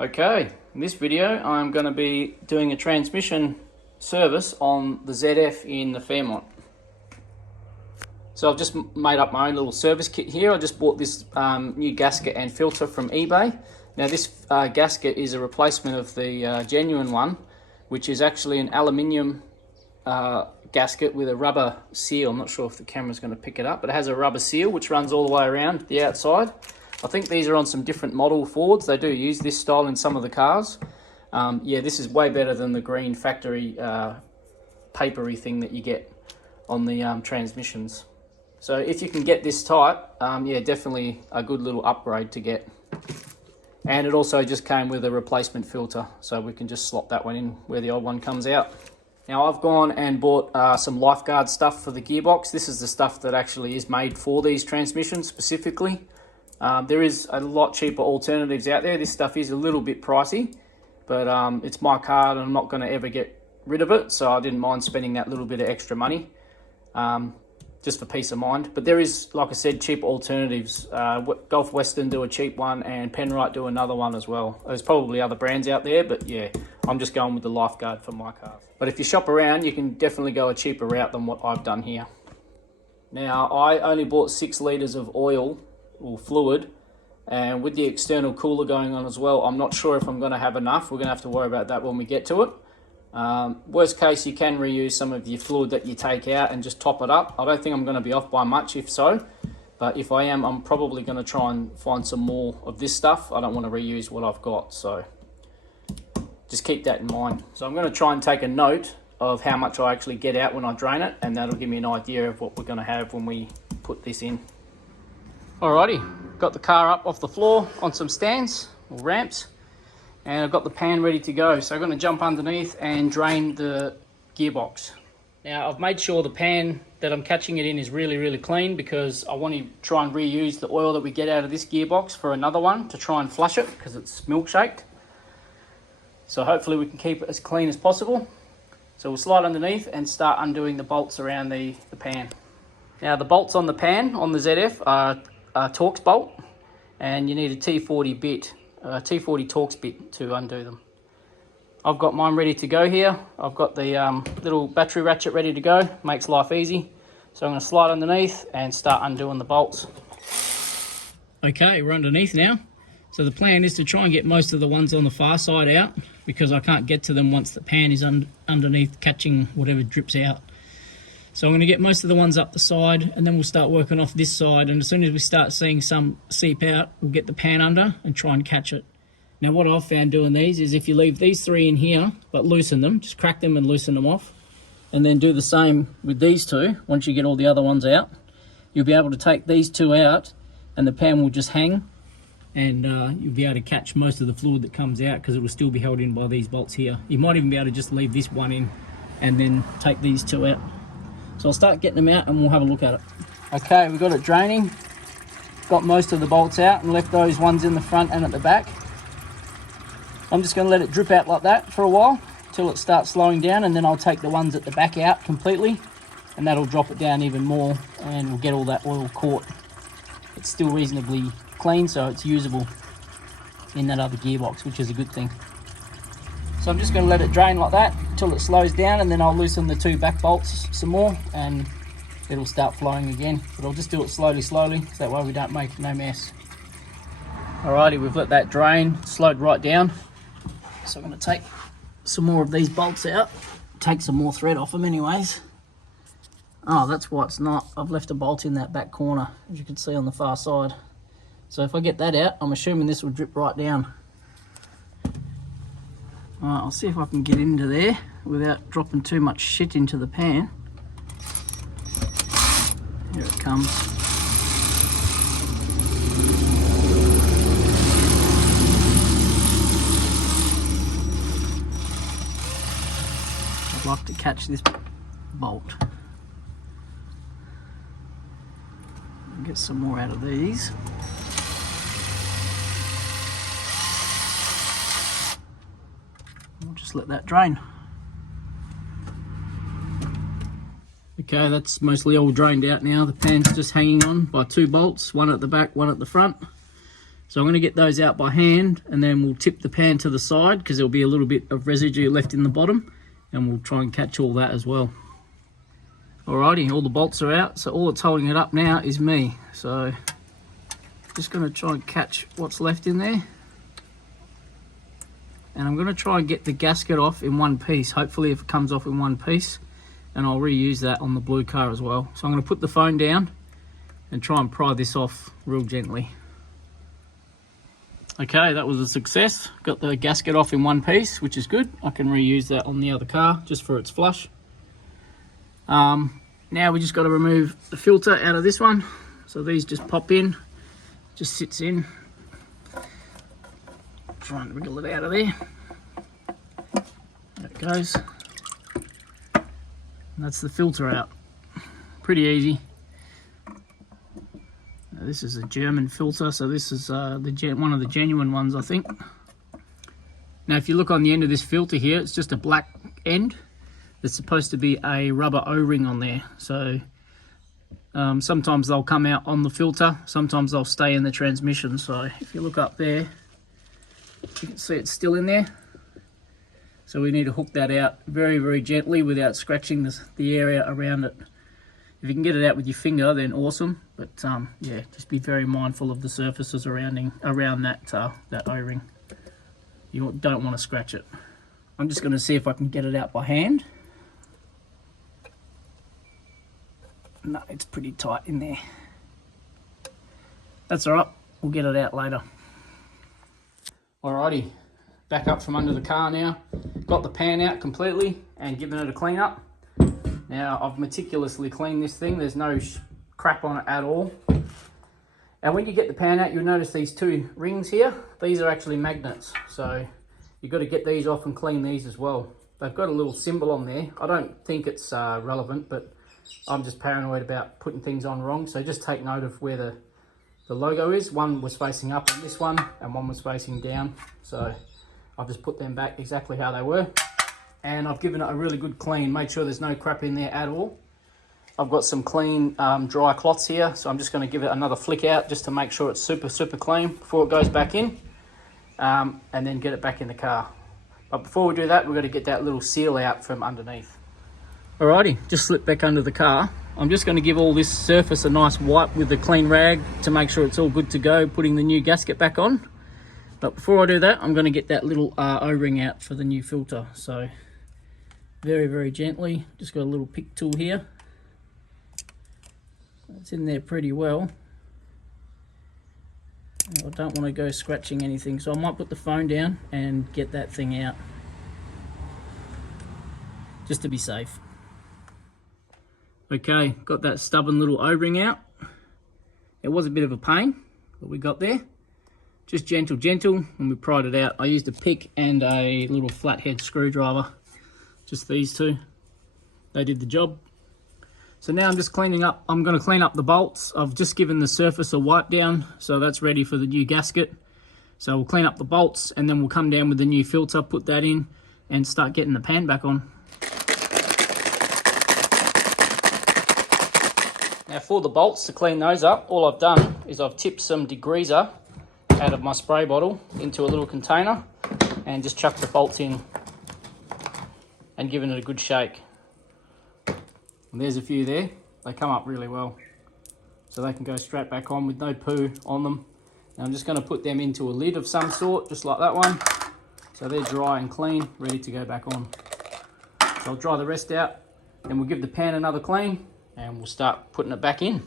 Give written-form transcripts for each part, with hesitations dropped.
Okay, in this video I'm going to be doing a transmission service on the ZF in the Fairmont. So I've just made up my own little service kit here. I just bought this new gasket and filter from eBay. Now this gasket is a replacement of the genuine one, which is actually an aluminium gasket with a rubber seal. I'm not sure if the camera's going to pick it up, but it has a rubber seal which runs all the way around the outside. I think these are on some different model Fords. They do use this style in some of the cars. Yeah, this is way better than the green factory papery thing that you get on the transmissions. So if you can get this type, yeah, definitely a good little upgrade to get. And it also just came with a replacement filter, so we can just slot that one in where the old one comes out. Now I've gone and bought some lifeguard stuff for the gearbox. This is the stuff that actually is made for these transmissions specifically. There is a lot cheaper alternatives out there. This stuff is a little bit pricey, but it's my car and I'm not going to ever get rid of it, so I didn't mind spending that little bit of extra money just for peace of mind. But there is, like I said, cheap alternatives. Gulf Western do a cheap one and Penrite do another one as well. There's probably other brands out there, but yeah, I'm just going with the lifeguard for my car. But if you shop around, you can definitely go a cheaper route than what I've done here. Now, I only bought 6 litres of oil or fluid, and with the external cooler going on as well, I'm not sure if I'm going to have enough. We're going to have to worry about that when we get to it. Worst case, you can reuse some of your fluid that you take out and just top it up. I don't think I'm going to be off by much if so, but if I am, I'm probably going to try and find some more of this stuff. I don't want to reuse what I've got, so just keep that in mind. So I'm going to try and take a note of how much I actually get out when I drain it, and that'll give me an idea of what we're going to have when we put this in. Alrighty, got the car up off the floor on some stands or ramps, and I've got the pan ready to go. So I'm going to jump underneath and drain the gearbox. Now I've made sure the pan that I'm catching it in is really clean, because I want to try and reuse the oil that we get out of this gearbox for another one to try and flush it, because it's milkshaked. So hopefully we can keep it as clean as possible. So we'll slide underneath and start undoing the bolts around the pan. Now the bolts on the pan on the ZF are Torx bolt, and you need a T40 bit, T40 Torx bit to undo them. I've got mine ready to go here. I've got the little battery ratchet ready to go. Makes life easy. So I'm going to slide underneath and start undoing the bolts. Okay, we're underneath now. So the plan is to try and get most of the ones on the far side out, because I can't get to them once the pan is underneath catching whatever drips out. So I'm going to get most of the ones up the side, and then we'll start working off this side, and as soon as we start seeing some seep out, we'll get the pan under and try and catch it. Now what I've found doing these is if you leave these 3 in here but loosen them, just crack them and loosen them off, and then do the same with these 2. Once you get all the other ones out, you'll be able to take these 2 out and the pan will just hang, and you'll be able to catch most of the fluid that comes out, because it will still be held in by these bolts here. You might even be able to just leave this one in and then take these 2 out. So I'll start getting them out and we'll have a look at it. Okay, we've got it draining. Got most of the bolts out and left those ones in the front and at the back. I'm just going to let it drip out like that for a while till it starts slowing down, and then I'll take the ones at the back out completely, and that'll drop it down even more, and we'll get all that oil caught. It's still reasonably clean, so it's usable in that other gearbox, which is a good thing. So I'm just going to let it drain like that until it slows down, and then I'll loosen the 2 back bolts some more and it'll start flowing again. But I'll just do it slowly, so that way we don't make no mess. Alrighty, we've let that drain, slowed right down. So I'm going to take some more of these bolts out, take some more thread off them anyways. Oh, that's why it's not. I've left a bolt in that back corner, as you can see on the far side. So if I get that out, I'm assuming this will drip right down. Alright, I'll see if I can get into there without dropping too much shit into the pan. Here it comes. I'd like to catch this bolt. Get some more out of these. We'll just let that drain. Okay, that's mostly all drained out now. The pan's just hanging on by 2 bolts, one at the back, one at the front. So I'm going to get those out by hand, and then we'll tip the pan to the side because there'll be a little bit of residue left in the bottom, and we'll try and catch all that as well. Alrighty, all the bolts are out, so all that's holding it up now is me. So just going to try and catch what's left in there. And I'm going to try and get the gasket off in one piece, hopefully if it comes off in one piece, and I'll reuse that on the blue car as well. So I'm going to put the phone down and try and pry this off real gently. Okay, that was a success. Got the gasket off in one piece, which is good. I can reuse that on the other car just for its flush. Now we just got to remove the filter out of this one. So these just pop in, just sits in. Try and wriggle it out of there. There it goes. And that's the filter out. Pretty easy. Now this is a German filter, so this is one of the genuine ones, I think. Now if you look on the end of this filter here, it's just a black end. There's supposed to be a rubber O-ring on there. So sometimes they'll come out on the filter, sometimes they'll stay in the transmission. So if you look up there, you can see it's still in there. So we need to hook that out very, very gently without scratching the area around it. If you can get it out with your finger, then awesome. But yeah, just be very mindful of the surfaces around that O-ring. You don't want to scratch it. I'm just going to see if I can get it out by hand. No, it's pretty tight in there. That's all right, we'll get it out later. Alrighty, back up from under the car now. Got the pan out completely and given it a clean up. Now I've meticulously cleaned this thing, there's no crap on it at all. And when you get the pan out, you'll notice these two rings here. These are actually magnets, so you've got to get these off and clean these as well. They've got a little symbol on there. I don't think it's relevant, but I'm just paranoid about putting things on wrong, so just take note of where the logo is. One was facing up on this one and one was facing down, so I've just put them back exactly how they were, and I've given it a really good clean, made sure there's no crap in there at all. I've got some clean dry cloths here, so I'm just going to give it another flick out just to make sure it's super clean before it goes back in, and then get it back in the car. But before we do that, we've got to get that little seal out from underneath. Alrighty, just slipped back under the car. I'm just going to give all this surface a nice wipe with a clean rag to make sure it's all good to go, putting the new gasket back on. But before I do that, I'm going to get that little O-ring out for the new filter. So very gently, just got a little pick tool here. It's in there pretty well. I don't want to go scratching anything, so I might put the phone down and get that thing out, just to be safe. Okay, got that stubborn little O-ring out. It was a bit of a pain, but we got there. Just gentle, and we pried it out. I used a pick and a little flathead screwdriver, just these two. They did the job. So now I'm just cleaning up. I'm going to clean up the bolts. I've just given the surface a wipe down, so that's ready for the new gasket. So we'll clean up the bolts and then we'll come down with the new filter, put that in, and start getting the pan back on. Now for the bolts, to clean those up, all I've done is I've tipped some degreaser out of my spray bottle into a little container and just chucked the bolts in and given it a good shake. And there's a few there. They come up really well, so they can go straight back on with no poo on them. And I'm just going to put them into a lid of some sort, just like that one, so they're dry and clean, ready to go back on. So I'll dry the rest out, and we'll give the pan another clean, and we'll start putting it back in.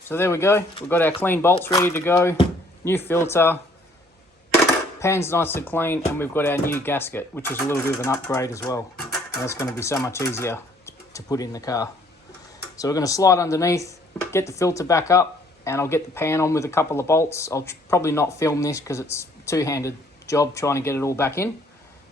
So there we go, we've got our clean bolts ready to go, new filter, pan's nice and clean, and we've got our new gasket, which is a little bit of an upgrade as well. And that's going to be so much easier to put in the car. So we're going to slide underneath, get the filter back up, and I'll get the pan on with a couple of bolts. I'll probably not film this because it's a two-handed job trying to get it all back in,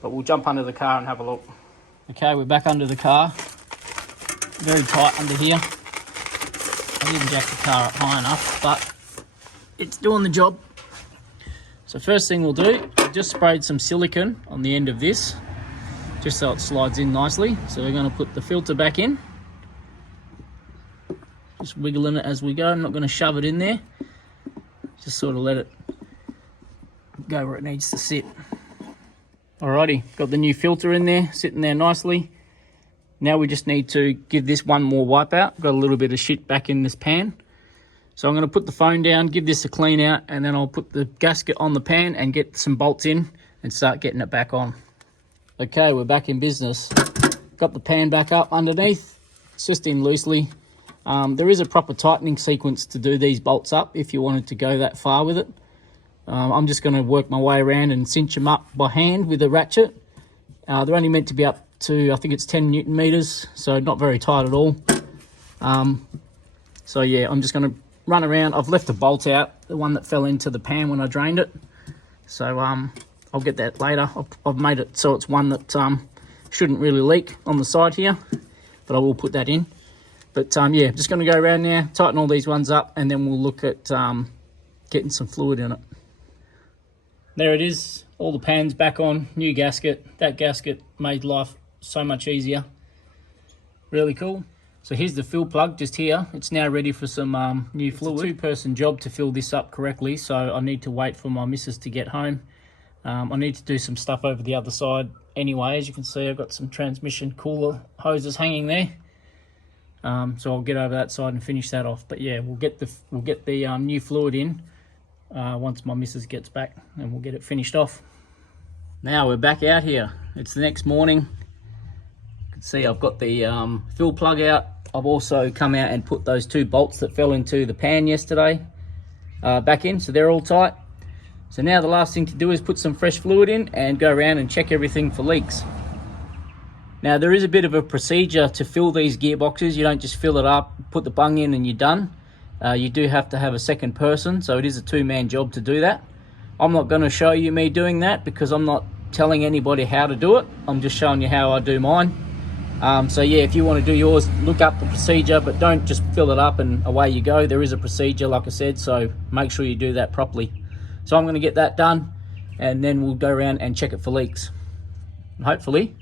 but we'll jump under the car and have a look. Okay, we're back under the car. Very tight under here. I didn't jack the car up high enough, but it's doing the job. So first thing we'll do, I've just sprayed some silicone on the end of this, just so it slides in nicely. So we're going to put the filter back in. Just wiggling it as we go. I'm not going to shove it in there. Just sort of let it go where it needs to sit. Alrighty, got the new filter in there, sitting there nicely. Now we just need to give this one more wipe out. Got a little bit of shit back in this pan. So I'm going to put the phone down, give this a clean out, and then I'll put the gasket on the pan and get some bolts in and start getting it back on. Okay, we're back in business. Got the pan back up underneath. It's just in loosely. There is a proper tightening sequence to do these bolts up if you wanted to go that far with it. I'm just going to work my way around and cinch them up by hand with a ratchet. They're only meant to be up to, I think it's 10 Newton meters, so not very tight at all. So yeah, I'm just going to run around. I've left the bolt out, the one that fell into the pan when I drained it. So I'll get that later. I've made it so it's one that shouldn't really leak on the side here, but I will put that in. But yeah, just going to go around now, tighten all these ones up, and then we'll look at getting some fluid in it. There it is, all the pans back on, new gasket. That gasket made life so much easier. Really cool. So here's the fill plug just here. It's now ready for some new fluid. It's a two-person job to fill this up correctly, so I need to wait for my missus to get home. I need to do some stuff over the other side anyway. As you can see, I've got some transmission cooler hoses hanging there. So I'll get over that side and finish that off. But yeah, we'll get the new fluid in once my missus gets back, and we'll get it finished off. Now we're back out here. It's the next morning. You can see I've got the fill plug out. I've also come out and put those two bolts that fell into the pan yesterday back in, so they're all tight. So now the last thing to do is put some fresh fluid in and go around and check everything for leaks. Now there is a bit of a procedure to fill these gearboxes. You don't just fill it up, put the bung in and you're done. You do have to have a second person, so it is a two-man job to do that. I'm not going to show you me doing that because I'm not telling anybody how to do it. I'm just showing you how I do mine. So yeah, if you want to do yours, look up the procedure, but don't just fill it up and away you go. There is a procedure, like I said, so make sure you do that properly. So I'm going to get that done, and then we'll go around and check it for leaks. And hopefully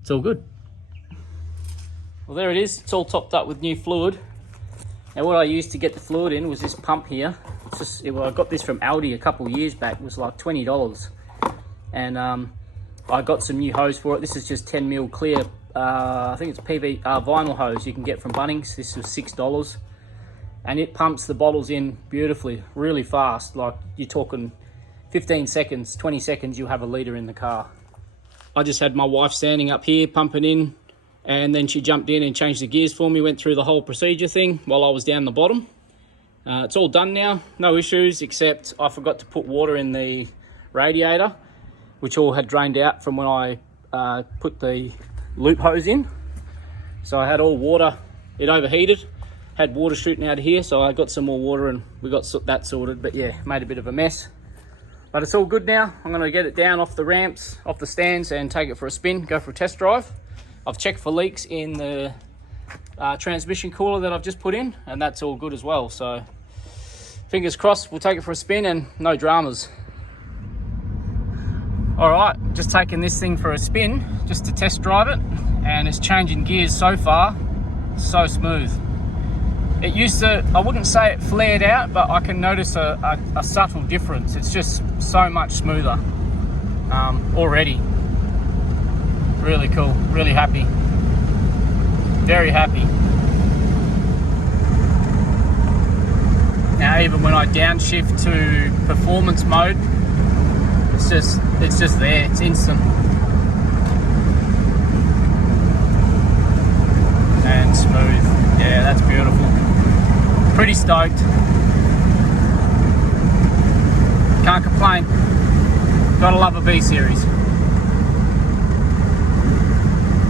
it's all good. Well, there it is. It's all topped up with new fluid. Now what I used to get the fluid in was this pump here. It's just, well, I got this from Aldi a couple of years back. It was like $20. And I got some new hose for it. This is just 10 mil clear, I think it's vinyl hose you can get from Bunnings. This was $6. And it pumps the bottles in beautifully, really fast. Like you're talking 15 seconds, 20 seconds, you'll have a litre in the car. I just had my wife standing up here pumping in, and then she jumped in and changed the gears for me, went through the whole procedure thing while I was down the bottom. It's all done now, no issues, except I forgot to put water in the radiator, which all had drained out from when I put the loop hose in. So I had all water, it overheated, had water shooting out of here, so I got some more water and we got that sorted. But yeah, made a bit of a mess. But it's all good now. I'm going to get it down off the ramps, off the stands, and take it for a spin, go for a test drive. I've checked for leaks in the transmission cooler that I've just put in, and that's all good as well. So fingers crossed, we'll take it for a spin and no dramas. All right, just taking this thing for a spin just to test drive it, and it's changing gears so far, so smooth. It used to, I wouldn't say it flared out, but I can notice a subtle difference. It's just so much smoother already. Really cool, really happy. Very happy. Now even when I downshift to performance mode, it's just there, it's instant. And smooth, yeah, that's beautiful. Pretty stoked. Can't complain. Gotta love a B series.